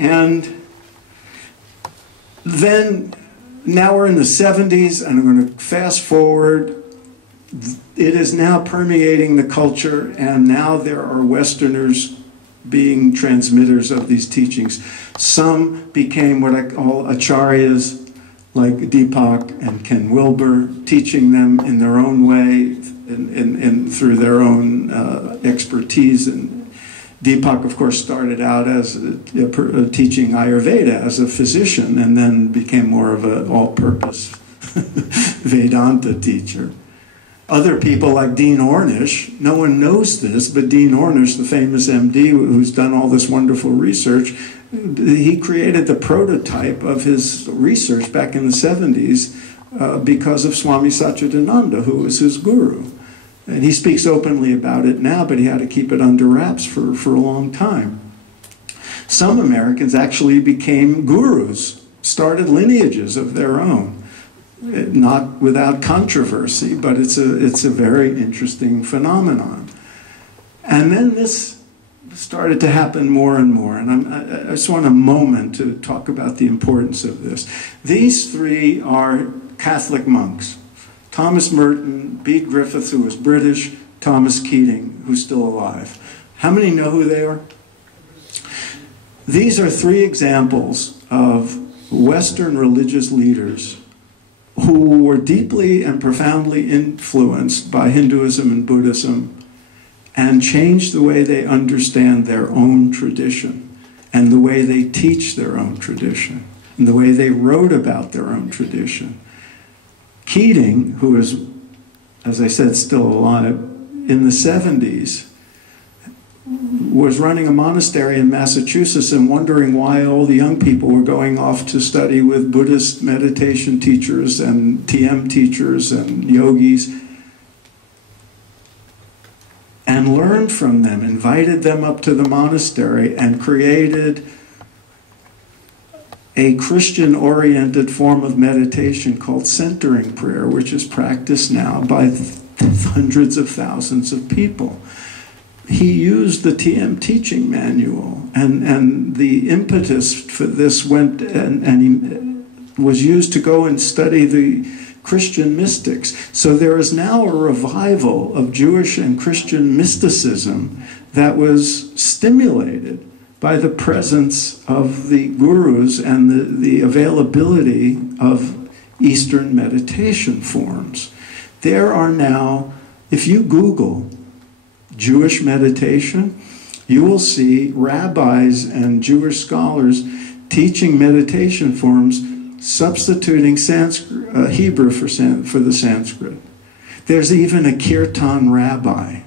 And then, now we're in the 70s, and I'm going to fast forward. It is now permeating the culture, and now there are Westerners being transmitters of these teachings. Some became what I call acharyas, like Deepak and Ken Wilber, teaching them in their own way and through their own expertise. And Deepak, of course, started out as teaching Ayurveda as a physician, and then became more of an all-purpose Vedanta teacher. Other people like Dean Ornish, no one knows this, but Dean Ornish, the famous MD who's done all this wonderful research, he created the prototype of his research back in the 70s because of Swami Satchidananda, who was his guru. And he speaks openly about it now, but he had to keep it under wraps for a long time. Some Americans actually became gurus, started lineages of their own. Not without controversy, but it's a very interesting phenomenon. And then this started to happen more and more, and I just want a moment to talk about the importance of this. These three are Catholic monks. Thomas Merton, Bede Griffiths, who was British, Thomas Keating, who's still alive. How many know who they are? These are three examples of Western religious leaders who were deeply and profoundly influenced by Hinduism and Buddhism and changed the way they understand their own tradition and the way they teach their own tradition and the way they wrote about their own tradition. Keating, who is, as I said, still alive, in the 70s, was running a monastery in Massachusetts and wondering why all the young people were going off to study with Buddhist meditation teachers and TM teachers and yogis, and learned from them, invited them up to the monastery, and created a Christian-oriented form of meditation called centering prayer, which is practiced now by hundreds of thousands of people. He used the TM teaching manual, and the impetus for this went, and he was used to go and study the Christian mystics. So there is now a revival of Jewish and Christian mysticism that was stimulated by the presence of the gurus and the availability of Eastern meditation forms. There are now, if you Google Jewish meditation, you will see rabbis and Jewish scholars teaching meditation forms, substituting Sanskrit, Hebrew for the Sanskrit. There's even a kirtan rabbi.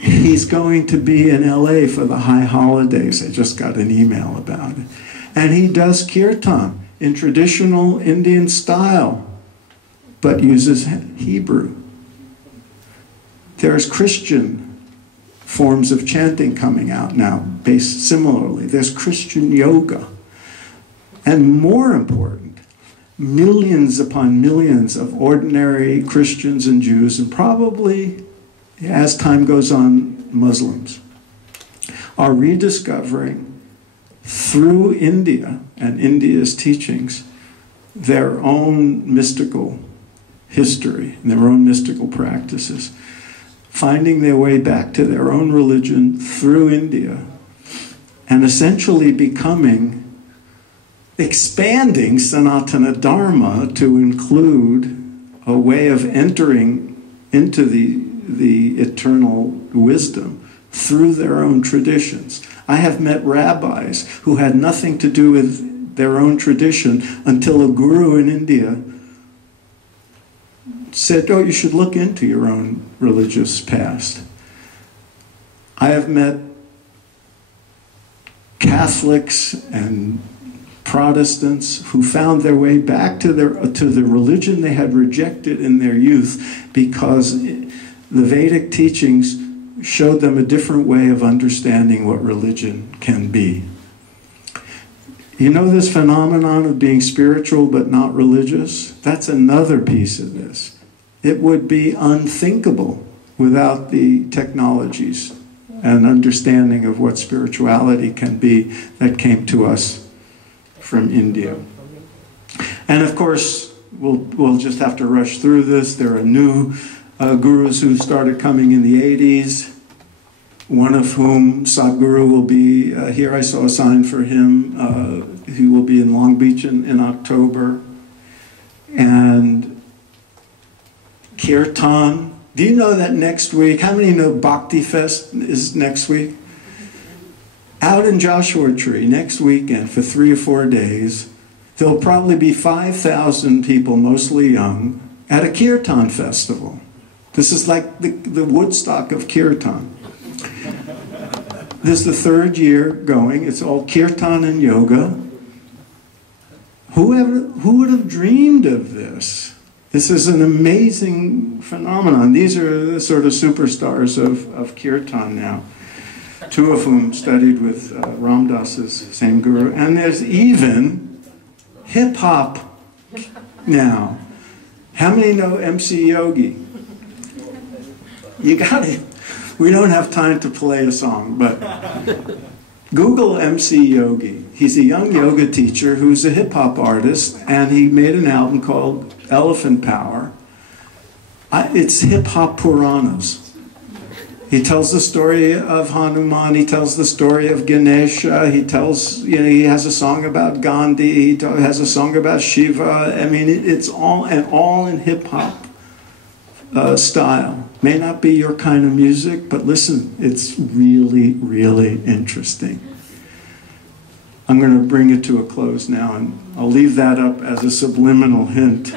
He's going to be in LA for the high holidays. I just got an email about it. And he does kirtan in traditional Indian style, but uses Hebrew. There's Christian forms of chanting coming out now, based similarly. There's Christian yoga. And more important, millions upon millions of ordinary Christians and Jews, and probably, as time goes on, Muslims, are rediscovering through India and India's teachings their own mystical history and their own mystical practices, finding their way back to their own religion through India, and essentially expanding Sanatana Dharma to include a way of entering into the eternal wisdom through their own traditions. I have met rabbis who had nothing to do with their own tradition until a guru in India said, oh, you should look into your own religious past. I have met Catholics and Protestants who found their way back to the religion they had rejected in their youth because the Vedic teachings showed them a different way of understanding what religion can be. You know this phenomenon of being spiritual but not religious? That's another piece of this. It would be unthinkable without the technologies an understanding of what spirituality can be that came to us from India. And of course, we'll just have to rush through this. There are new gurus who started coming in the 80s, one of whom, Sadhguru, will be here. I saw a sign for him. He will be in Long Beach in October. And Kirtan. Do you know that next week, how many know Bhakti Fest is next week? Out in Joshua Tree next weekend for 3 or 4 days, there'll probably be 5,000 people, mostly young, at a Kirtan festival. This is like the Woodstock of Kirtan. This is the 3rd year going. It's all Kirtan and yoga. Who would have dreamed of this? This is an amazing phenomenon. These are the sort of superstars of Kirtan now, 2 of whom studied with Ram Dass's same guru. And there's even hip-hop now. How many know MC Yogi? You got it. We don't have time to play a song, but Google MC Yogi. He's a young yoga teacher who's a hip-hop artist, and he made an album called Elephant Power. It's hip-hop Puranas. He tells the story of Hanuman. He tells the story of Ganesha. He tells, he has a song about Gandhi. He has a song about Shiva. I mean, it's all in hip-hop style. May not be your kind of music, but listen, it's really, really interesting. I'm going to bring it to a close now, and I'll leave that up as a subliminal hint.